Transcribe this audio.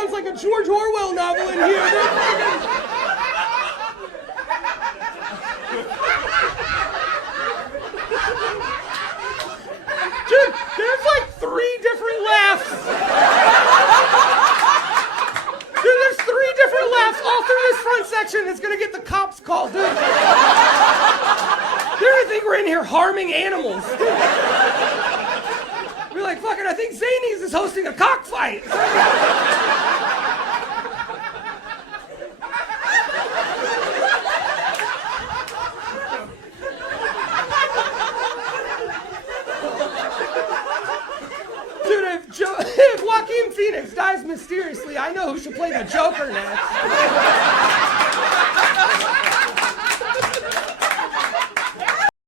sounds like a George Orwell novel in here. Dude, there's like 3 different laughs. Dude, there's 3 different laughs all through this front section. It's gonna get the cops called, dude. They're gonna think we're in here harming animals. We're like, fucking, I think Zanies is hosting a cockfight. If Joaquin Phoenix dies mysteriously, I know who should play the Joker next.